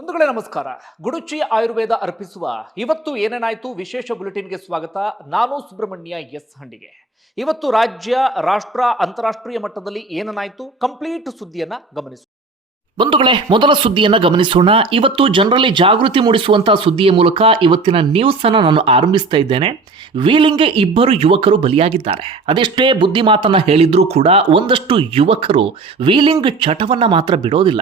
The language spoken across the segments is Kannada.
ಬಂಧುಗಳೇ, ನಮಸ್ಕಾರ. ಗುಡುಚಿ ಆಯುರ್ವೇದ ಅರ್ಪಿಸುವ ಇವತ್ತು ಏನೇನಾಯ್ತು? ವಿಶೇಷ ಬುಲೆಟಿನ್ಗೆ ಸ್ವಾಗತ. ನಾನು ಸುಬ್ರಹ್ಮಣ್ಯ ಎಸ್ ಹಂಡಿಗೆ. ಇವತ್ತು ರಾಜ್ಯ, ರಾಷ್ಟ್ರ, ಅಂತಾರಾಷ್ಟ್ರೀಯ ಮಟ್ಟದಲ್ಲಿ ಏನೇನಾಯ್ತು? ಕಂಪ್ಲೀಟ್ ಸುದ್ದಿಯನ್ನ ಗಮನಿಸು ಬಂಧುಗಳೇ, ಮೊದಲ ಸುದ್ದಿಯನ್ನ ಗಮನಿಸೋಣ. ಇವತ್ತು ಜನರಲ್ಲಿ ಜಾಗೃತಿ ಮೂಡಿಸುವಂತ ಸುದ್ದಿಯ ಮೂಲಕ ಇವತ್ತಿನ ನ್ಯೂಸ್ ಅನ್ನ ನಾನು ಆರಂಭಿಸ್ತಾ ಇದ್ದೇನೆ. ವೀಲಿಂಗ್ಗೆ ಇಬ್ಬರು ಯುವಕರು ಬಲಿಯಾಗಿದ್ದಾರೆ. ಅದೆಷ್ಟೇ ಬುದ್ಧಿ ಮಾತನ್ನ ಹೇಳಿದ್ರೂ ಕೂಡ ಒಂದಷ್ಟು ಯುವಕರು ವೀಲಿಂಗ್ ಚಟವನ್ನ ಮಾತ್ರ ಬಿಡೋದಿಲ್ಲ.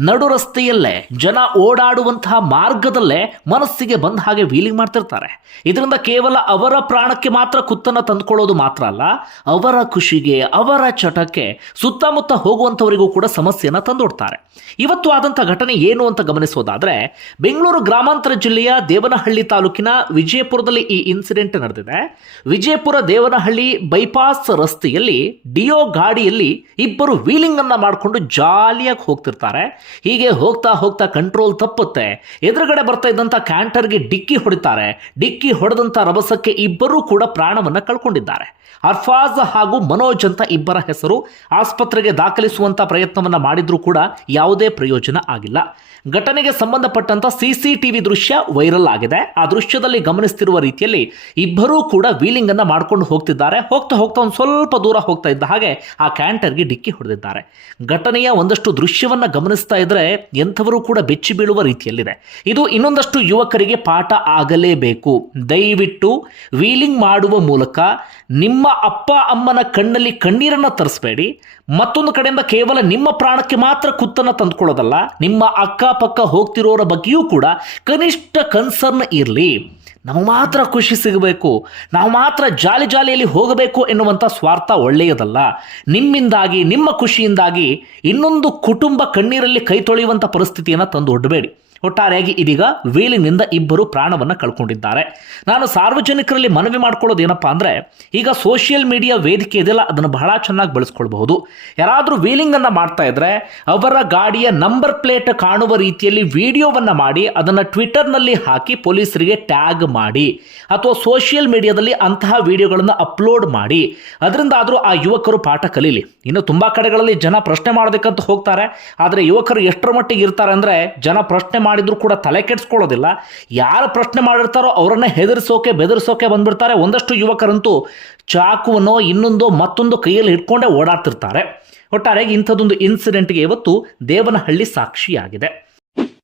ನಡು ರಸ್ತೆಯಲ್ಲೇ ಜನ ಓಡಾಡುವಂತಹ ಮಾರ್ಗದಲ್ಲೇ ಮನಸ್ಸಿಗೆ ಬಂದ ಹಾಗೆ ವೀಲಿಂಗ್ ಮಾಡ್ತಿರ್ತಾರೆ. ಇದರಿಂದ ಕೇವಲ ಅವರ ಪ್ರಾಣಕ್ಕೆ ಮಾತ್ರ ಕುತ್ತನ್ನ ತಂದುಕೊಳ್ಳೋದು ಮಾತ್ರ ಅಲ್ಲ, ಅವರ ಖುಷಿಗೆ, ಅವರ ಚಟಕ್ಕೆ ಸುತ್ತಮುತ್ತ ಹೋಗುವಂಥವರಿಗೂ ಕೂಡ ಸಮಸ್ಯೆಯನ್ನು ತಂದೊಡ್ತಾರೆ. ಇವತ್ತು ಆದಂಥ ಘಟನೆ ಏನು ಅಂತ ಗಮನಿಸೋದಾದರೆ, ಬೆಂಗಳೂರು ಗ್ರಾಮಾಂತರ ಜಿಲ್ಲೆಯ ದೇವನಹಳ್ಳಿ ತಾಲೂಕಿನ ವಿಜಯಪುರದಲ್ಲಿ ಈ ಇನ್ಸಿಡೆಂಟ್ ನಡೆದಿದೆ. ವಿಜಯಪುರ ದೇವನಹಳ್ಳಿ ಬೈಪಾಸ್ ರಸ್ತೆಯಲ್ಲಿ ಡಿಯೋ ಗಾಡಿಯಲ್ಲಿ ಇಬ್ಬರು ವೀಲಿಂಗ್ ಅನ್ನ ಮಾಡಿಕೊಂಡು ಜಾಲಿಯಾಗಿ ಹೋಗ್ತಿರ್ತಾರೆ. ಹೀಗೆ ಹೋಗ್ತಾ ಹೋಗ್ತಾ ಕಂಟ್ರೋಲ್ ತಪ್ಪುತ್ತೆ. ಎದುರುಗಡೆ ಬರ್ತಾ ಇದ್ದಂಥ ಕ್ಯಾಂಟರ್ಗೆ ಡಿಕ್ಕಿ ಹೊಡಿತಾರೆ. ಡಿಕ್ಕಿ ಹೊಡೆದಂಥ ರಭಸಕ್ಕೆ ಇಬ್ಬರೂ ಕೂಡ ಪ್ರಾಣವನ್ನ ಕಳ್ಕೊಂಡಿದ್ದಾರೆ. ಅರ್ಫಾಜ್ ಹಾಗೂ ಮನೋಜ್ ಅಂತ ಇಬ್ಬರ ಹೆಸರು ಆಸ್ಪತ್ರೆಗೆ ದಾಖಲಿಸುವಂತ ಪ್ರಯತ್ನವನ್ನ ಮಾಡಿದ್ರೂ ಕೂಡ ಯಾವುದೇ ಪ್ರಯೋಜನ ಆಗಿಲ್ಲ. ಘಟನೆಗೆ ಸಂಬಂಧಪಟ್ಟಂತ ಸಿಸಿಟಿವಿ ದೃಶ್ಯ ವೈರಲ್ ಆಗಿದೆ. ಆ ದೃಶ್ಯದಲ್ಲಿ ಗಮನಿಸ್ತಿರುವ ರೀತಿಯಲ್ಲಿ ಇಬ್ಬರೂ ಕೂಡ ವೀಲಿಂಗ್ ಅನ್ನ ಮಾಡ್ಕೊಂಡು ಹೋಗ್ತಿದ್ದಾರೆ. ಹೋಗ್ತಾ ಹೋಗ್ತಾ ಒಂದು ಸ್ವಲ್ಪ ದೂರ ಹೋಗ್ತಾ ಇದ್ದ ಹಾಗೆ ಆ ಕ್ಯಾಂಟರ್ಗೆ ಡಿಕ್ಕಿ ಹೊಡೆದಿದ್ದಾರೆ. ಘಟನೆಯ ಒಂದಷ್ಟು ದೃಶ್ಯವನ್ನ ಗಮನಿಸ್ತಾ ಇದ್ರೆ ಎಂಥವರು ಕೂಡ ಬೆಚ್ಚಿ ಬೀಳುವ ರೀತಿಯಲ್ಲಿದೆ. ಇದು ಇನ್ನೊಂದಷ್ಟು ಯುವಕರಿಗೆ ಪಾಠ ಆಗಲೇಬೇಕು. ದಯವಿಟ್ಟು ವೀಲಿಂಗ್ ಮಾಡುವ ಮೂಲಕ ನಿಮ್ಮ ಅಪ್ಪ, ಅಮ್ಮನ ಕಣ್ಣಲ್ಲಿ ಕಣ್ಣೀರನ್ನ ತರಿಸಬೇಡಿ. ಮತ್ತೊಂದು ಕಡೆಯಿಂದ ಕೇವಲ ನಿಮ್ಮ ಪ್ರಾಣಕ್ಕೆ ಮಾತ್ರ ಕುತ್ತನ್ನು ತಂದುಕೊಳ್ಳೋದಲ್ಲ, ನಿಮ್ಮ ಅಕ್ಕಪಕ್ಕ ಹೋಗ್ತಿರೋರ ಬಗ್ಗೆಯೂ ಕೂಡ ಕನಿಷ್ಠ ಕನ್ಸರ್ನ್ ಇರಲಿ. ನಾವು ಮಾತ್ರ ಖುಷಿ ಸಿಗಬೇಕು, ನಾವು ಮಾತ್ರ ಜಾಲಿ ಜಾಲಿಯಲ್ಲಿ ಹೋಗಬೇಕು ಎನ್ನುವಂಥ ಸ್ವಾರ್ಥ ಒಳ್ಳೆಯದಲ್ಲ. ನಿಮ್ಮಿಂದಾಗಿ, ನಿಮ್ಮ ಖುಷಿಯಿಂದಾಗಿ ಇನ್ನೊಂದು ಕುಟುಂಬ ಕಣ್ಣೀರಲ್ಲಿ ಕೈ ತೊಳೆಯುವಂಥ ಪರಿಸ್ಥಿತಿಯನ್ನು ತಂದು ಒಡ್ಡಬೇಡಿ ಒಟ್ಟಾರೆಯಾಗಿ ಇದೀಗ ವೀಲಿನಿಂದ ಇಬ್ಬರು ಪ್ರಾಣವನ್ನು ಕಳ್ಕೊಂಡಿದ್ದಾರೆ. ನಾನು ಸಾರ್ವಜನಿಕರಲ್ಲಿ ಮನವಿ ಮಾಡ್ಕೊಳ್ಳೋದು ಏನಪ್ಪಾ ಅಂದರೆ, ಈಗ ಸೋಷಿಯಲ್ ಮೀಡಿಯಾ ವೇದಿಕೆ ಇದೆಯಲ್ಲ, ಅದನ್ನು ಬಹಳ ಚೆನ್ನಾಗಿ ಬಳಸ್ಕೊಳ್ಬಹುದು. ಯಾರಾದರೂ ವೀಲಿಂಗನ್ನು ಮಾಡ್ತಾ ಇದ್ರೆ, ಅವರ ಗಾಡಿಯ ನಂಬರ್ ಪ್ಲೇಟ್ ಕಾಣುವ ರೀತಿಯಲ್ಲಿ ವಿಡಿಯೋವನ್ನು ಮಾಡಿ, ಅದನ್ನು ಟ್ವಿಟರ್ನಲ್ಲಿ ಹಾಕಿ ಪೊಲೀಸರಿಗೆ ಟ್ಯಾಗ್ ಮಾಡಿ, ಅಥವಾ ಸೋಷಿಯಲ್ ಮೀಡಿಯಾದಲ್ಲಿ ಅಂತಹ ವಿಡಿಯೋಗಳನ್ನು ಅಪ್ಲೋಡ್ ಮಾಡಿ. ಅದರಿಂದಾದರೂ ಆ ಯುವಕರು ಪಾಠ ಕಲೀಲಿ. ಇನ್ನು ತುಂಬ ಕಡೆಗಳಲ್ಲಿ ಜನ ಪ್ರಶ್ನೆ ಮಾಡಬೇಕಂತ ಹೋಗ್ತಾರೆ. ಆದರೆ ಯುವಕರು ಎಷ್ಟರ ಮಟ್ಟಿಗೆ ಇರ್ತಾರೆ ಅಂದರೆ, ಜನ ಪ್ರಶ್ನೆ ಮಾಡಿದ್ರು ಕೂಡ ತಲೆ ಕೆಡಿಸ್ಕೊಳ್ಳೋದಿಲ್ಲ. ಯಾರು ಪ್ರಶ್ನೆ ಮಾಡಿರ್ತಾರೋ ಅವರನ್ನ ಹೆದರಿಸೋಕೆ, ಬೆದರಿಸೋಕೆ ಬಂದ್ಬಿಡ್ತಾರೆ. ಒಂದಷ್ಟು ಯುವಕರಂತೂ ಚಾಕುವನ್ನೋ ಇನ್ನೊಂದು ಮತ್ತೊಂದು ಕೈಯಲ್ಲಿ ಹಿಡ್ಕೊಂಡೇ ಓಡಾಡ್ತಿರ್ತಾರೆ. ಒಟ್ಟಾರೆಯಾಗಿ ಇಂಥದ್ದೊಂದು ಇನ್ಸಿಡೆಂಟ್ಗೆ ಇವತ್ತು ದೇವನಹಳ್ಳಿ ಸಾಕ್ಷಿಯಾಗಿದೆ.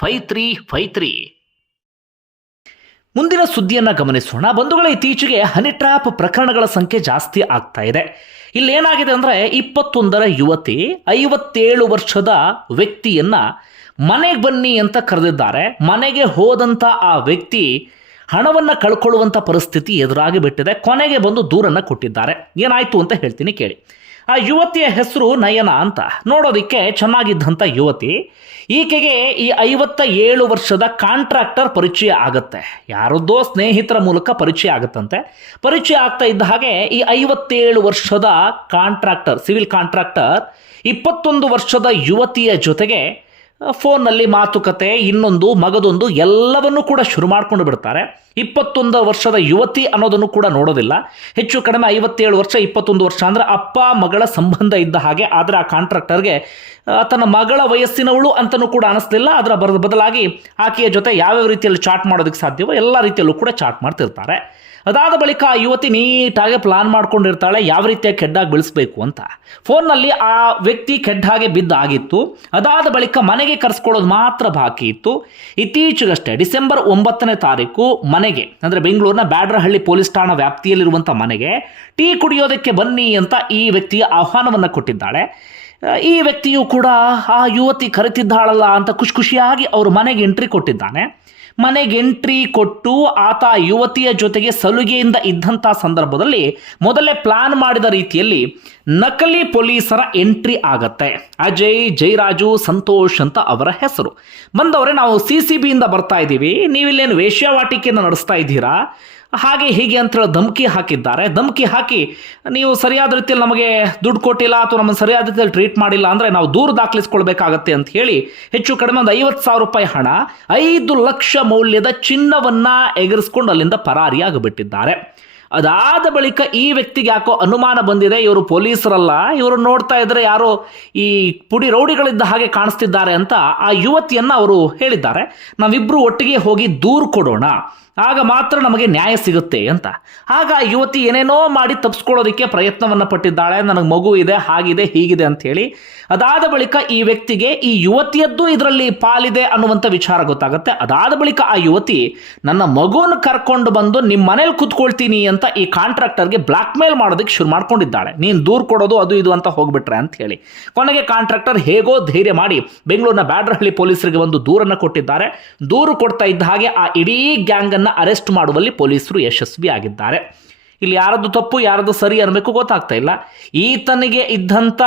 five three five three ಮುಂದಿನ ಸುದ್ದಿಯನ್ನ ಗಮನಿಸೋಣ. ಬಂಧುಗಳ, ಇತ್ತೀಚೆಗೆ ಹನಿ ಟ್ರ್ಯಾಪ್ ಪ್ರಕರಣಗಳ ಸಂಖ್ಯೆ ಜಾಸ್ತಿ ಆಗ್ತಾ ಇದೆ. ಇಲ್ಲೇನಾಗಿದೆ ಅಂದರೆ ಇಪ್ಪತ್ತೊಂದರ ಯುವತಿ ಐವತ್ತೇಳು ವರ್ಷದ ವ್ಯಕ್ತಿಯನ್ನ ಮನೆಗೆ ಬನ್ನಿ ಅಂತ ಕರೆದಿದ್ದಾರೆ. ಮನೆಗೆ ಹೋದಂಥ ಆ ವ್ಯಕ್ತಿ ಹಣವನ್ನು ಕಳ್ಕೊಳ್ಳುವಂಥ ಪರಿಸ್ಥಿತಿ ಎದುರಾಗಿ ಬಿಟ್ಟಿದೆ. ಕೊನೆಗೆ ಬಂದು ದೂರನ್ನು ಕೊಟ್ಟಿದ್ದಾರೆ. ಏನಾಯ್ತು ಅಂತ ಹೇಳ್ತೀನಿ ಕೇಳಿ. ಆ ಯುವತಿಯ ಹೆಸರು ನಯನ ಅಂತ. ನೋಡೋದಕ್ಕೆ ಚೆನ್ನಾಗಿದ್ದಂಥ ಯುವತಿ. ಈಕೆಗೆ ಈ ಐವತ್ತ ಏಳು ವರ್ಷದ ಕಾಂಟ್ರಾಕ್ಟರ್ ಪರಿಚಯ ಆಗುತ್ತೆ. ಯಾರದ್ದೋ ಸ್ನೇಹಿತರ ಮೂಲಕ ಪರಿಚಯ ಆಗುತ್ತಂತೆ. ಪರಿಚಯ ಆಗ್ತಾ ಇದ್ದ ಹಾಗೆ ಈ ಐವತ್ತೇಳು ವರ್ಷದ ಕಾಂಟ್ರಾಕ್ಟರ್, ಸಿವಿಲ್ ಕಾಂಟ್ರಾಕ್ಟರ್, ಇಪ್ಪತ್ತೊಂದು ವರ್ಷದ ಯುವತಿಯ ಜೊತೆಗೆ ಫೋನ್ನಲ್ಲಿ ಮಾತುಕತೆ, ಇನ್ನೊಂದು, ಮಗದೊಂದು, ಎಲ್ಲವನ್ನೂ ಕೂಡ ಶುರು ಮಾಡ್ಕೊಂಡು ಬಿಡ್ತಾರೆ. ಇಪ್ಪತ್ತೊಂದು ವರ್ಷದ ಯುವತಿ ಅನ್ನೋದನ್ನು ಕೂಡ ನೋಡೋದಿಲ್ಲ. ಹೆಚ್ಚು ಕಡಿಮೆ ಐವತ್ತೇಳು ವರ್ಷ, ಇಪ್ಪತ್ತೊಂದು ವರ್ಷ ಅಂದರೆ ಅಪ್ಪ, ಮಗಳ ಸಂಬಂಧ ಇದ್ದ ಹಾಗೆ. ಆದರೆ ಆ ಕಾಂಟ್ರಾಕ್ಟರ್ಗೆ ತನ್ನ ಮಗಳ ವಯಸ್ಸಿನವಳು ಅಂತಲೂ ಕೂಡ ಅನಿಸ್ಲಿಲ್ಲ. ಅದರ ಬದಲಾಗಿ ಆಕೆಯ ಜೊತೆ ಯಾವ್ಯಾವ ರೀತಿಯಲ್ಲಿ ಚಾಟ್ ಮಾಡೋದಕ್ಕೆ ಸಾಧ್ಯವೋ, ಎಲ್ಲ ರೀತಿಯಲ್ಲೂ ಕೂಡ ಚಾಟ್ ಮಾಡ್ತಿರ್ತಾರೆ. ಅದಾದ ಬಳಿಕ ಆ ಯುವತಿ ನೀಟಾಗಿ ಪ್ಲಾನ್ ಮಾಡ್ಕೊಂಡಿರ್ತಾಳೆ, ಯಾವ ರೀತಿಯ ಕೆಡ್ಡಾಗಿ ಬೆಳೆಸಬೇಕು ಅಂತ. ಫೋನ್ನಲ್ಲಿ ಆ ವ್ಯಕ್ತಿ ಕೆಡ್ಡಾಗೆ ಬಿದ್ದಾಗಿತ್ತು ಅದಾದ ಬಳಿಕ ಮನೆಗೆ ಕರೆಸ್ಕೊಳ್ಳೋದು ಮಾತ್ರ ಬಾಕಿ ಇತ್ತು. ಇತ್ತೀಚೆಗಷ್ಟೇ ಡಿಸೆಂಬರ್ ಒಂಬತ್ತನೇ ತಾರೀಕು ಮನೆಗೆ, ಅಂದರೆ ಬೆಂಗಳೂರಿನ ಬ್ಯಾಡ್ರಹಳ್ಳಿ ಪೊಲೀಸ್ ಠಾಣಾ ವ್ಯಾಪ್ತಿಯಲ್ಲಿರುವಂಥ ಮನೆಗೆ ಟೀ ಕುಡಿಯೋದಕ್ಕೆ ಬನ್ನಿ ಅಂತ ಈ ವ್ಯಕ್ತಿಯ ಆಹ್ವಾನವನ್ನು ಕೊಟ್ಟಿದ್ದಾಳೆ. ಈ ವ್ಯಕ್ತಿಯು ಕೂಡ, ಆ ಯುವತಿ ಕರೆತಿದ್ದಾಳಲ್ಲ ಅಂತ ಖುಷಿ ಖುಷಿಯಾಗಿ ಅವರು ಮನೆಗೆ ಎಂಟ್ರಿ ಕೊಟ್ಟಿದ್ದಾನೆ. ಮನೆಗೆ ಎಂಟ್ರಿ ಕೊಟ್ಟು ಆತ ಯುವತಿಯ ಜೊತೆಗೆ ಸಲುಗೆಯಿಂದ ಇದ್ದಂಥ ಸಂದರ್ಭದಲ್ಲಿ ಮೊದಲೇ ಪ್ಲಾನ್ ಮಾಡಿದ ರೀತಿಯಲ್ಲಿ ನಕಲಿ ಪೊಲೀಸರ ಎಂಟ್ರಿ ಆಗತ್ತೆ. ಅಜಯ್, ಜೈರಾಜು, ಸಂತೋಷ್ ಅಂತ ಅವರ ಹೆಸರು. ಬಂದವರೇ, ನಾವು ಸಿ ಸಿ ಬಿಯಿಂದ ಬರ್ತಾ ಇದ್ದೀವಿ. ನೀವಿಲ್ಲೇನು ವೇಶ್ಯಾವಾಟಿಕೆಯನ್ನು ನಡೆಸ್ತಾ ಇದ್ದೀರಾ? ಹಾಗೆ ಹೀಗೆ ಅಂತ ಹೇಳಿ ಧಮಕಿ ಹಾಕಿದ್ದಾರೆ. ಧಮಕಿ ಹಾಕಿ ನೀವು ಸರಿಯಾದ ರೀತಿಯಲ್ಲಿ ನಮಗೆ ದುಡ್ಡು ಕೊಟ್ಟಿಲ್ಲ ಅಥವಾ ನಮ್ಮನ್ನು ಸರಿಯಾದ ರೀತಿಯಲ್ಲಿ ಟ್ರೀಟ್ ಮಾಡಿಲ್ಲ ಅಂದರೆ ನಾವು ದೂರು ದಾಖಲಿಸ್ಕೊಳ್ಬೇಕಾಗತ್ತೆ ಅಂತ ಹೇಳಿ ಹೆಚ್ಚು ಕಡಿಮೆ ಒಂದು ಐವತ್ತು ಸಾವಿರ ರೂಪಾಯಿ ಹಣ ಐದು ಲಕ್ಷ ಮೌಲ್ಯದ ಚಿನ್ನವನ್ನು ಎಗರಿಸ್ಕೊಂಡು ಅಲ್ಲಿಂದ ಪರಾರಿಯಾಗಿಬಿಟ್ಟಿದ್ದಾರೆ. ಅದಾದ ಬಳಿಕ ಈ ವ್ಯಕ್ತಿಗೆ ಯಾಕೋ ಅನುಮಾನ ಬಂದಿದೆ? ಇವರು ಪೊಲೀಸರಲ್ಲ. ಇವರು ನೋಡ್ತಾ ಇದ್ರೆ ಯಾರೋ ಈ ಪುಡಿ ರೌಡಿಗಳಿದ್ದ ಹಾಗೆ ಕಾಣಿಸ್ತಿದ್ದಾರೆ ಅಂತ ಆ ಯುವತಿಯನ್ನು ಅವರು ಹೇಳಿದ್ದಾರೆ. ನಾವಿಬ್ರು ಒಟ್ಟಿಗೆ ಹೋಗಿ ದೂರು ಕೊಡೋಣ. ಆಗ ಮಾತ್ರ ನಮಗೆ ನ್ಯಾಯ ಸಿಗುತ್ತೆ ಅಂತ. ಆಗ ಆ ಯುವತಿ ಏನೇನೋ ಮಾಡಿ ತಪ್ಸ್ಕೊಳ್ಳೋದಕ್ಕೆ ಪ್ರಯತ್ನವನ್ನು ಪಟ್ಟಿದ್ದಾಳೆ. ನನಗೆ ಮಗು ಇದೆ, ಹಾಗಿದೆ, ಹೀಗಿದೆ ಅಂತ ಹೇಳಿ. ಅದಾದ ಬಳಿಕ ಈ ವ್ಯಕ್ತಿಗೆ ಈ ಯುವತಿಯದ್ದು ಇದರಲ್ಲಿ ಪಾಲಿದೆ ಅನ್ನುವಂಥ ವಿಚಾರ ಗೊತ್ತಾಗುತ್ತೆ. ಅದಾದ ಬಳಿಕ ಆ ಯುವತಿ, ನನ್ನ ಮಗುವನ್ನು ಕರ್ಕೊಂಡು ಬಂದು ನಿಮ್ಮ ಮನೇಲಿ ಕೂತ್ಕೊಳ್ತೀನಿ ಅಂತ ಈ ಕಾಂಟ್ರಾಕ್ಟರ್ಗೆ ಬ್ಲಾಕ್ ಮೇಲ್ ಮಾಡೋದಕ್ಕೆ ಶುರು ಮಾಡ್ಕೊಂಡಿದ್ದಾಳೆ. ನೀನು ದೂರು ಕೊಡೋದು, ಅದು ಇದು ಅಂತ ಹೋಗ್ಬಿಟ್ರೆ ಅಂತ ಹೇಳಿ. ಕೊನೆಗೆ ಕಾಂಟ್ರಾಕ್ಟರ್ ಹೇಗೋ ಧೈರ್ಯ ಮಾಡಿ ಬೆಂಗಳೂರಿನ ಬ್ಯಾಡ್ರಹಳ್ಳಿ ಪೊಲೀಸರಿಗೆ ಒಂದು ದೂರನ್ನು ಕೊಟ್ಟಿದ್ದಾರೆ. ದೂರು ಕೊಡ್ತಾ ಇದ್ದ ಹಾಗೆ ಆ ಇಡೀ ಗ್ಯಾಂಗ್ ಅನ್ನ ಅರೆಸ್ಟ್ ಮಾಡುವಲ್ಲಿ ಪೊಲೀಸರು ಯಶಸ್ವಿ ಆಗಿದ್ದಾರೆ. ಇಲ್ಲಿ ಯಾರದ್ದು ತಪ್ಪು, ಯಾರದ್ದು ಸರಿ ಅನ್ನಬೇಕು ಗೊತ್ತಾಗ್ತಾ ಇಲ್ಲ. ಈತನಿಗೆ ಇದ್ದಂಥ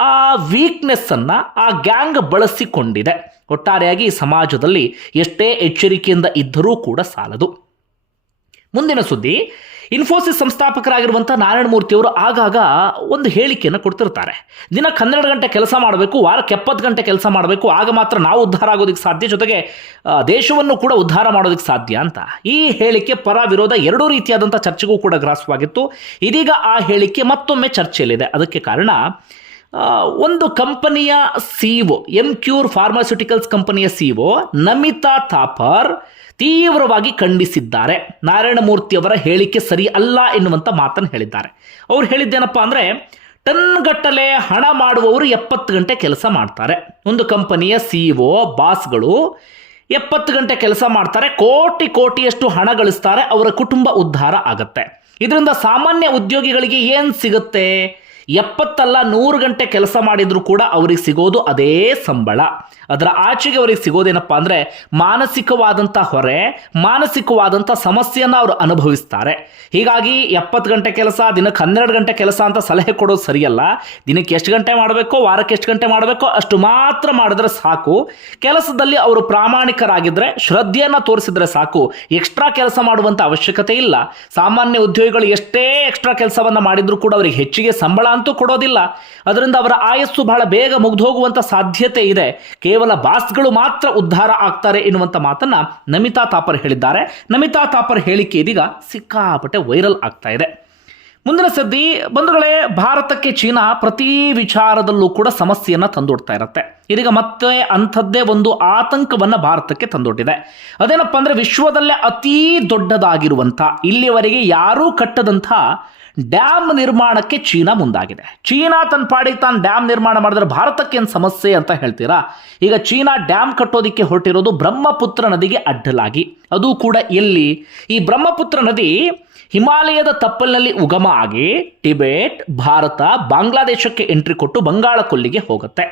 ಆ ವೀಕ್ನೆಸ್ಸನ್ನು ಆ ಗ್ಯಾಂಗ್ ಬಳಸಿಕೊಂಡಿದೆ. ಒಟ್ಟಾರೆಯಾಗಿ ಸಮಾಜದಲ್ಲಿ ಎಷ್ಟೇ ಎಚ್ಚರಿಕೆಯಿಂದ ಇದ್ದರೂ ಕೂಡ ಸಾಲದು. ಮುಂದಿನ ಸುದ್ದಿ ಇನ್ಫೋಸಿಸ್ ಸಂಸ್ಥಾಪಕರಾಗಿರುವಂಥ ನಾರಾಯಣ ಅವರು ಆಗಾಗ ಒಂದು ಹೇಳಿಕೆಯನ್ನು ಕೊಡ್ತಿರ್ತಾರೆ. ದಿನಕ್ಕೆ ಹನ್ನೆರಡು ಗಂಟೆ ಕೆಲಸ ಮಾಡಬೇಕು, ವಾರಕ್ಕೆ ಎಪ್ಪತ್ತು ಗಂಟೆ ಕೆಲಸ ಮಾಡಬೇಕು, ಆಗ ಮಾತ್ರ ನಾವು ಉದ್ಧಾರ ಆಗೋದಕ್ಕೆ ಸಾಧ್ಯ? ಜೊತೆಗೆ ದೇಶವನ್ನು ಕೂಡ ಉದ್ಧಾರ ಮಾಡೋದಕ್ಕೆ ಸಾಧ್ಯ ಅಂತ. ಈ ಹೇಳಿಕೆ ಪರ ವಿರೋಧ ಎರಡೂ ರೀತಿಯಾದಂಥ ಚರ್ಚೆಗೂ ಕೂಡ ಗ್ರಾಸವಾಗಿತ್ತು. ಇದೀಗ ಆ ಹೇಳಿಕೆ ಮತ್ತೊಮ್ಮೆ ಚರ್ಚೆಯಲ್ಲಿದೆ. ಅದಕ್ಕೆ ಕಾರಣ ಒಂದು ಕಂಪನಿಯ ಸಿಇಒ ಎಂ ಕ್ಯೂರ್ ಫಾರ್ಮಾಸ್ಯೂಟಿಕಲ್ಸ್ ಕಂಪನಿಯ ಸಿಇಒ ನಮಿತಾ ಥಾಪರ್ ತೀವ್ರವಾಗಿ ಖಂಡಿಸಿದ್ದಾರೆ. ನಾರಾಯಣಮೂರ್ತಿ ಅವರ ಹೇಳಿಕೆ ಸರಿ ಅಲ್ಲ ಎನ್ನುವಂಥ ಮಾತನ್ನು ಹೇಳಿದ್ದಾರೆ. ಅವ್ರು ಹೇಳಿದ್ದೇನಪ್ಪ ಅಂದರೆ, ಟನ್ಗಟ್ಟಲೆ ಹಣ ಮಾಡುವವರು ಎಪ್ಪತ್ತು ಗಂಟೆ ಕೆಲಸ ಮಾಡ್ತಾರೆ. ಒಂದು ಕಂಪನಿಯ ಸಿಇಒ ಬಾಸ್ಗಳು ಎಪ್ಪತ್ತು ಗಂಟೆ ಕೆಲಸ ಮಾಡ್ತಾರೆ, ಕೋಟಿ ಕೋಟಿಯಷ್ಟು ಹಣ ಗಳಿಸ್ತಾರೆ, ಅವರ ಕುಟುಂಬ ಉದ್ಧಾರ ಆಗತ್ತೆ. ಇದರಿಂದ ಸಾಮಾನ್ಯ ಉದ್ಯೋಗಿಗಳಿಗೆ ಏನು ಸಿಗುತ್ತೆ? ಎಪ್ಪತ್ತಲ್ಲ ನೂರು ಗಂಟೆ ಕೆಲಸ ಮಾಡಿದರೂ ಕೂಡ ಅವ್ರಿಗೆ ಸಿಗೋದು ಅದೇ ಸಂಬಳ. ಅದರ ಆಚೆಗೆ ಅವ್ರಿಗೆ ಸಿಗೋದೇನಪ್ಪ ಅಂದರೆ ಮಾನಸಿಕವಾದಂಥ ಹೊರೆ, ಮಾನಸಿಕವಾದಂಥ ಸಮಸ್ಯೆಯನ್ನು ಅವರು ಅನುಭವಿಸ್ತಾರೆ. ಹೀಗಾಗಿ ಎಪ್ಪತ್ತು ಗಂಟೆ ಕೆಲಸ, ದಿನಕ್ಕೆ ಹನ್ನೆರಡು ಗಂಟೆ ಕೆಲಸ ಅಂತ ಸಲಹೆ ಕೊಡೋದು ಸರಿಯಲ್ಲ. ದಿನಕ್ಕೆ ಎಷ್ಟು ಗಂಟೆ ಮಾಡಬೇಕೋ, ವಾರಕ್ಕೆ ಎಷ್ಟು ಗಂಟೆ ಮಾಡಬೇಕೋ ಅಷ್ಟು ಮಾತ್ರ ಮಾಡಿದ್ರೆ ಸಾಕು. ಕೆಲಸದಲ್ಲಿ ಅವರು ಪ್ರಾಮಾಣಿಕರಾಗಿದ್ದರೆ ಶ್ರದ್ಧೆಯನ್ನು ತೋರಿಸಿದರೆ ಸಾಕು. ಎಕ್ಸ್ಟ್ರಾ ಕೆಲಸ ಮಾಡುವಂಥ ಅವಶ್ಯಕತೆ ಇಲ್ಲ. ಸಾಮಾನ್ಯ ಉದ್ಯೋಗಿಗಳು ಎಷ್ಟೇ ಎಕ್ಸ್ಟ್ರಾ ಕೆಲಸವನ್ನು ಮಾಡಿದರೂ ಕೂಡ ಅವರಿಗೆ ಹೆಚ್ಚಿಗೆ ಸಂಬಳ ಅಂತೂ ಕೊಡೋದಿಲ್ಲ. ಅದರಿಂದ ಅವರ ಆಯಸ್ಸು ಬಹಳ ಬೇಗ ಮುಗ್ದು ಹೋಗುವಂಥ ಸಾಧ್ಯತೆ ಇದೆ. ಕೇವಲ ಬಾಸ್ಗಳು ಮಾತ್ರ ಉದ್ಧಾರ ಆಗ್ತಾರೆ ಎನ್ನುವಂತ ಮಾತನ್ನ ನಮಿತಾ ತಾಪರ್ ಹೇಳಿದ್ದಾರೆ. ನಮಿತಾ ತಾಪರ್ ಹೇಳಿಕೆ ಇದೀಗ ಸಿಕ್ಕಾಪಟ್ಟೆ ವೈರಲ್ ಆಗ್ತಾ ಇದೆ. ಮುಂದಿನ ಸದ್ದಿ, ಬಂಧುಗಳೇ, ಭಾರತಕ್ಕೆ ಚೀನಾ ಪ್ರತಿ ವಿಚಾರದಲ್ಲೂ ಕೂಡ ಸಮಸ್ಯೆಯನ್ನು ತಂದೊಡ್ತಾ ಇರುತ್ತೆ. ಇದೀಗ ಮತ್ತೆ ಅಂಥದ್ದೇ ಒಂದು ಆತಂಕವನ್ನು ಭಾರತಕ್ಕೆ ತಂದೊಡ್ಡಿದೆ. ಅದೇನಪ್ಪ ಅಂದರೆ ವಿಶ್ವದಲ್ಲೇ ಅತೀ ದೊಡ್ಡದಾಗಿರುವಂಥ ಇಲ್ಲಿಯವರೆಗೆ ಯಾರೂ ಕಟ್ಟದಂಥ ಡ್ಯಾಮ್ ನಿರ್ಮಾಣಕ್ಕೆ ಚೀನಾ ಮುಂದಾಗಿದೆ. ಚೀನಾ ತನ್ನ ಪಾಡಿಗೆ ತಾನು ಡ್ಯಾಮ್ ನಿರ್ಮಾಣ ಮಾಡಿದ್ರೆ ಭಾರತಕ್ಕೆ ಏನು ಸಮಸ್ಯೆ ಅಂತ ಹೇಳ್ತೀರಾ? ಈಗ ಚೀನಾ ಡ್ಯಾಮ್ ಕಟ್ಟೋದಕ್ಕೆ ಹೊರಟಿರೋದು ಬ್ರಹ್ಮಪುತ್ರ ನದಿಗೆ ಅಡ್ಡಲಾಗಿ. ಅದು ಕೂಡ ಎಲ್ಲಿ? ಈ ಬ್ರಹ್ಮಪುತ್ರ ನದಿ ಹಿಮಾಲಯದ ತಪ್ಪಲಿನಲ್ಲಿ ಉಗಮ ಆಗಿ ಟಿಬೆಟ್, ಭಾರತ, ಬಾಂಗ್ಲಾದೇಶಕ್ಕೆ ಎಂಟ್ರಿ ಕೊಟ್ಟು ಬಂಗಾಳ ಕೊಲ್ಲಿಗೆ ಹೋಗುತ್ತೆ.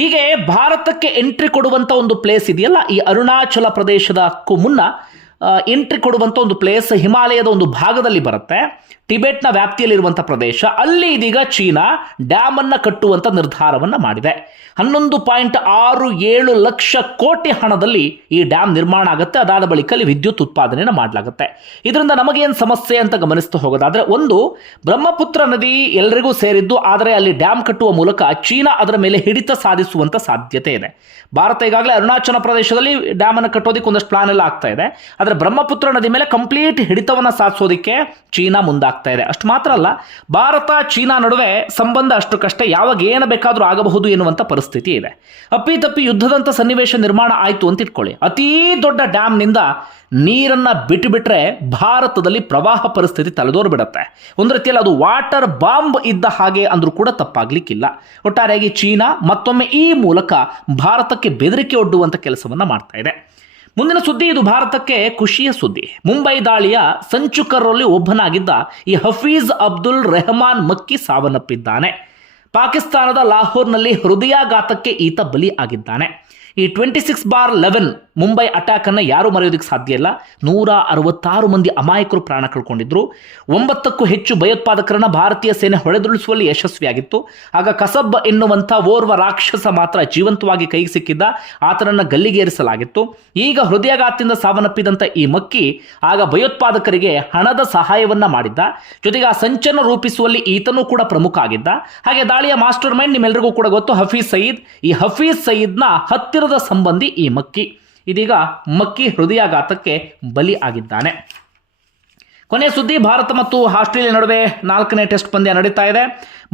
ಹೀಗೆ ಭಾರತಕ್ಕೆ ಎಂಟ್ರಿ ಕೊಡುವಂಥ ಒಂದು ಪ್ಲೇಸ್ ಇದೆಯಲ್ಲ, ಈ ಅರುಣಾಚಲ ಪ್ರದೇಶದಕ್ಕೂ ಮುನ್ನ ಎಂಟ್ರಿ ಕೊಡುವಂಥ ಒಂದು ಪ್ಲೇಸ್ ಹಿಮಾಲಯದ ಒಂದು ಭಾಗದಲ್ಲಿ ಬರುತ್ತೆ. ಟಿಬೆಟ್ನ ವ್ಯಾಪ್ತಿಯಲ್ಲಿರುವಂಥ ಪ್ರದೇಶ. ಅಲ್ಲಿ ಇದೀಗ ಚೀನಾ ಡ್ಯಾಮ್ ಅನ್ನು ಕಟ್ಟುವಂಥ ನಿರ್ಧಾರವನ್ನು ಮಾಡಿದೆ. ಹನ್ನೊಂದು ಪಾಯಿಂಟ್ ಆರು ಏಳು ಲಕ್ಷ ಕೋಟಿ ಹಣದಲ್ಲಿ ಈ ಡ್ಯಾಮ್ ನಿರ್ಮಾಣ ಆಗುತ್ತೆ. ಅದಾದ ಬಳಿಕ ಅಲ್ಲಿ ವಿದ್ಯುತ್ ಉತ್ಪಾದನೆಯನ್ನು ಮಾಡಲಾಗುತ್ತೆ. ಇದರಿಂದ ನಮಗೇನು ಸಮಸ್ಯೆ ಅಂತ ಗಮನಿಸ್ತಾ ಹೋಗೋದಾದರೆ, ಒಂದು, ಬ್ರಹ್ಮಪುತ್ರ ನದಿ ಎಲ್ಲರಿಗೂ ಸೇರಿದ್ದು, ಆದರೆ ಅಲ್ಲಿ ಡ್ಯಾಮ್ ಕಟ್ಟುವ ಮೂಲಕ ಚೀನಾ ಅದರ ಮೇಲೆ ಹಿಡಿತ ಸಾಧಿಸುವಂಥ ಸಾಧ್ಯತೆ ಇದೆ. ಭಾರತ ಈಗಾಗಲೇ ಅರುಣಾಚಲ ಪ್ರದೇಶದಲ್ಲಿ ಡ್ಯಾಮ್ ಅನ್ನು ಕಟ್ಟೋದಕ್ಕೆ ಒಂದಷ್ಟು ಪ್ಲಾನ್ ಎಲ್ಲ ಆಗ್ತಾ ಇದೆ. ಆದರೆ ಬ್ರಹ್ಮಪುತ್ರ ನದಿ ಮೇಲೆ ಕಂಪ್ಲೀಟ್ ಹಿಡಿತವನ್ನು ಸಾಧಿಸೋದಕ್ಕೆ ಚೀನಾ ಮುಂದಾಗ್ತಾ ಇದೆ. ಅಷ್ಟು ಮಾತ್ರ ಅಲ್ಲ, ಭಾರತ, ಚೀನಾ ನಡುವೆ ಸಂಬಂಧ ಅಷ್ಟಕ್ಕಷ್ಟೇ ಯಾವಾಗ ಏನು ಬೇಕಾದರೂ ಆಗಬಹುದು ಎನ್ನುವಂಥ ಪರಿಸ್ಥಿತಿ ಇದೆ. ಅಪ್ಪಿತಪ್ಪಿ ಯುದ್ಧದಂಥ ಸನ್ನಿವೇಶ ನಿರ್ಮಾಣ ಆಯಿತು ಅಂತ ಇಟ್ಕೊಳ್ಳಿ. ಅತೀ ದೊಡ್ಡ ಡ್ಯಾಮ್ನಿಂದ ನೀರನ್ನು ಬಿಟ್ಟುಬಿಟ್ರೆ ಭಾರತದಲ್ಲಿ ಪ್ರವಾಹ ಪರಿಸ್ಥಿತಿ ತಲೆದೋರು ಬಿಡುತ್ತೆ. ಒಂದು ರೀತಿಯಲ್ಲಿ ಅದು ವಾಟರ್ ಬಾಂಬ್ ಇದ್ದ ಹಾಗೆ ಅಂದರೂ ಕೂಡ ತಪ್ಪಾಗಲಿಕ್ಕಿಲ್ಲ. ಒಟ್ಟಾರೆಯಾಗಿ ಚೀನಾ ಮತ್ತೊಮ್ಮೆ ಈ ಮೂಲಕ ಭಾರತಕ್ಕೆ ಬೆದರಿಕೆ ಒಡ್ಡುವಂಥ ಕೆಲಸವನ್ನು ಮಾಡ್ತಾ ಇದೆ. ಮುಂದಿನ ಸುದ್ದಿ ಇದು ಭಾರತಕ್ಕೆ ಖುಷಿಯ ಸುದ್ದಿ. ಮುಂಬೈ ದಾಳಿಯ ಸಂಚುಕರಲ್ಲಿ ಒಬ್ಬನಾಗಿದ್ದ ಈ ಹಫೀಜ್ ಅಬ್ದುಲ್ ರೆಹಮಾನ್ ಮಕ್ಕಿ ಸಾವನ್ನಪ್ಪಿದ್ದಾನೆ. ಪಾಕಿಸ್ತಾನದ ಲಾಹೋರ್ನಲ್ಲಿ ಹೃದಯಾಘಾತಕ್ಕೆ ಈತ ಬಲಿ ಆಗಿದ್ದಾನೆ ಈ twenty six by eleven Mumbai attack ಅನ್ನು ಯಾರು ಮರೆಯೋದಕ್ಕೆ ಸಾಧ್ಯ ಇಲ್ಲ. ನೂರ ಅರವತ್ತಾರು ಮಂದಿ ಅಮಾಯಕರು ಪ್ರಾಣ ಕಳ್ಕೊಂಡಿದ್ರು. ಒಂಬತ್ತಕ್ಕೂ ಹೆಚ್ಚು ಭಯೋತ್ಪಾದಕರನ್ನ ಭಾರತೀಯ ಸೇನೆ ಹೊಡೆದುರುಳಿಸುವಲ್ಲಿ ಯಶಸ್ವಿಯಾಗಿತ್ತು. ಆಗ ಕಸಬ್ ಎನ್ನುವಂಥ ಓರ್ವ ರಾಕ್ಷಸ ಮಾತ್ರ ಜೀವಂತವಾಗಿ ಕೈಗೆ ಸಿಕ್ಕಿದ್ದ, ಆತನನ್ನು ಗಲ್ಲಿಗೇರಿಸಲಾಗಿತ್ತು. ಈಗ ಹೃದಯಾಘಾತದಿಂದ ಸಾವನ್ನಪ್ಪಿದಂಥ ಈ ಮಕ್ಕಿ ಆಗ ಭಯೋತ್ಪಾದಕರಿಗೆ ಹಣದ ಸಹಾಯವನ್ನ ಮಾಡಿದ್ದ. ಜೊತೆಗೆ ಆ ಸಂಚನ ರೂಪಿಸುವಲ್ಲಿ ಈತನೂ ಕೂಡ ಪ್ರಮುಖ ಆಗಿದ್ದ. ಹಾಗೆ ದಾಳಿಯ ಮಾಸ್ಟರ್ ಮೈಂಡ್ ನಿಮ್ಮೆಲ್ಲರಿಗೂ ಕೂಡ ಗೊತ್ತು, ಹಫೀಜ್ ಸಯೀದ್. ಈ ಹಫೀಜ್ ಸಯೀದ್ನ ಹತ್ತಿರದ ಸಂಬಂಧಿ ಈ ಮಕ್ಕಿ. ಇದೀಗ ಮಕ್ಕಿ ಹೃದಯಾಘಾತಕ್ಕೆ ಬಲಿ ಆಗಿದ್ದಾನೆ. ಕೊನೆ ಸುದ್ದಿ, ಭಾರತ ಮತ್ತು ಆಸ್ಟ್ರೇಲಿಯಾ ನಡುವೆ ನಾಲ್ಕನೇ ಟೆಸ್ಟ್ ಪಂದ್ಯ ನಡೀತಾ ಇದೆ.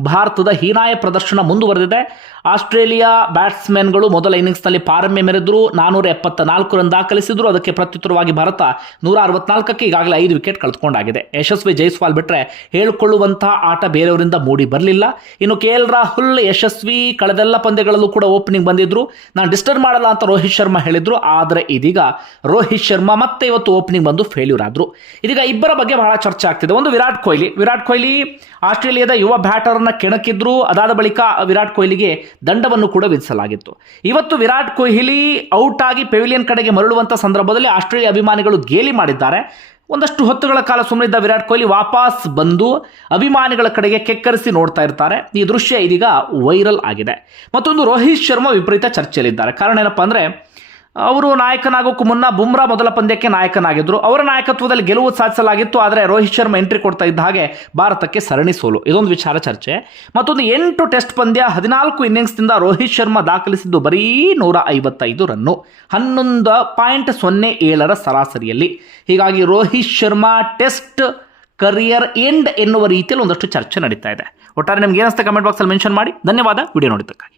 ಭಾರತದ ಹೀನಾಯ ಪ್ರದರ್ಶನ ಮುಂದುವರೆದಿದೆ. ಆಸ್ಟ್ರೇಲಿಯಾ ಬ್ಯಾಟ್ಸ್ಮನ್ಗಳು ಮೊದಲ ಇನ್ನಿಂಗ್ಸ್ನಲ್ಲಿ ಪಾರಮ್ಯ ಮೆರೆದ್ರು, ನಾನೂರ ಎಪ್ಪತ್ತ ನಾಲ್ಕು ರನ್ ದಾಖಲಿಸಿದ್ರು. ಅದಕ್ಕೆ ಪ್ರತ್ಯುತ್ತರವಾಗಿ ಭಾರತ ನೂರ ಅರವತ್ನಾಲ್ಕಕ್ಕೆ ಈಗಾಗಲೇ ಐದು ವಿಕೆಟ್ ಕಳೆದುಕೊಂಡಾಗಿದೆ. ಯಶಸ್ವಿ ಜೈಸ್ವಾಲ್ ಬಿಟ್ಟರೆ ಹೇಳಿಕೊಳ್ಳುವಂತಹ ಆಟ ಬೇರೆಯವರಿಂದ ಮೂಡಿ ಬರಲಿಲ್ಲ. ಇನ್ನು ಕೆ ಎಲ್ ರಾಹುಲ್, ಯಶಸ್ವಿ ಕಳೆದೆಲ್ಲ ಪಂದ್ಯಗಳಲ್ಲೂ ಕೂಡ ಓಪನಿಂಗ್ ಬಂದಿದ್ರು. ನಾನು ಡಿಸ್ಟರ್ಬ್ ಮಾಡಲ್ಲ ಅಂತ ರೋಹಿತ್ ಶರ್ಮಾ ಹೇಳಿದ್ರು. ಆದರೆ ಇದೀಗ ರೋಹಿತ್ ಶರ್ಮಾ ಮತ್ತೆ ಇವತ್ತು ಓಪನಿಂಗ್ ಬಂದು ಫೇಲ್ಯೂರ್ ಆದ್ರು. ಇದೀಗ ಇಬ್ಬರ ಬಗ್ಗೆ ಬಹಳ ಚರ್ಚೆ ಆಗ್ತಿದೆ. ಒಂದು ವಿರಾಟ್ ಕೊಹ್ಲಿ. ವಿರಾಟ್ ಕೊಹ್ಲಿ ಆಸ್ಟ್ರೇಲಿಯಾದ ಯುವ ಬ್ಯಾಟರ್ನ ಕೆಣಕಿದ್ರು ಅದಾದ ಬಳಿಕ ವಿರಾಟ್ ಕೊಹ್ಲಿಗೆ ದಂಡವನ್ನು ಕೂಡ ವಿಧಿಸಲಾಗಿತ್ತು. ಇವತ್ತು ವಿರಾಟ್ ಕೊಹ್ಲಿ ಔಟ್ ಆಗಿ ಪೆವಿಲಿಯನ್ ಕಡೆಗೆ ಮರಳುವಂಥ ಸಂದರ್ಭದಲ್ಲಿ ಆಸ್ಟ್ರೇಲಿಯಾ ಅಭಿಮಾನಿಗಳು ಗೇಲಿ ಮಾಡಿದ್ದಾರೆ. ಒಂದಷ್ಟು ಹೊತ್ತುಗಳ ಕಾಲ ಸುಮ್ಮನಿದ್ದ ವಿರಾಟ್ ಕೊಹ್ಲಿ ವಾಪಸ್ ಬಂದು ಅಭಿಮಾನಿಗಳ ಕಡೆಗೆ ಕೆಕ್ಕರಿಸಿ ನೋಡ್ತಾ ಇರ್ತಾರೆ. ಈ ದೃಶ್ಯ ಇದೀಗ ವೈರಲ್ ಆಗಿದೆ. ಮತ್ತೊಂದು ರೋಹಿತ್ ಶರ್ಮಾ ವಿಪರೀತ ಚರ್ಚೆಯಲ್ಲಿದ್ದಾರೆ. ಕಾರಣ ಏನಪ್ಪ ಅಂದ್ರೆ ಅವರು ನಾಯಕನಾಗೋಕ್ಕೂ ಮುನ್ನ ಬುಮ್ರಾ ಮೊದಲ ಪಂದ್ಯಕ್ಕೆ ನಾಯಕನಾಗಿದ್ದರು ಅವರ ನಾಯಕತ್ವದಲ್ಲಿ ಗೆಲುವು ಸಾಧಿಸಲಾಗಿತ್ತು, ಆದರೆ ರೋಹಿತ್ ಶರ್ಮಾ ಎಂಟ್ರಿ ಕೊಡ್ತಾ ಇದ್ದ ಹಾಗೆ ಭಾರತಕ್ಕೆ ಸರಣಿ ಸೋಲು. ಇದೊಂದು ವಿಚಾರ ಚರ್ಚೆ. ಮತ್ತೊಂದು ಎಂಟು ಟೆಸ್ಟ್ ಪಂದ್ಯ, ಹದಿನಾಲ್ಕು ಇನ್ನಿಂಗ್ಸ್ನಿಂದ ರೋಹಿತ್ ಶರ್ಮಾ ದಾಖಲಿಸಿದ್ದು ಬರೀ ನೂರ ಐವತ್ತೈದು ರನ್ನು. ಹನ್ನೊಂದು ಪಾಯಿಂಟ್ ಸೊನ್ನೆ ಏಳರ ಸರಾಸರಿಯಲ್ಲಿ. ಹೀಗಾಗಿ Rohit Sharma test career end ಎನ್ನುವ ರೀತಿಯಲ್ಲಿ ಒಂದಷ್ಟು ಚರ್ಚೆ ನಡೀತಾ ಇದೆ. ಒಟ್ಟಾರೆ ನಿಮ್ಗೆ ಏನಿಸ್ತಾ ಕಮೆಂಟ್ ಬಾಕ್ಸಲ್ಲಿ ಮೆನ್ಷನ್ ಮಾಡಿ. ಧನ್ಯವಾದ. ವಿಡಿಯೋ ನೋಡಿದ್ದಕ್ಕಾಗಿ.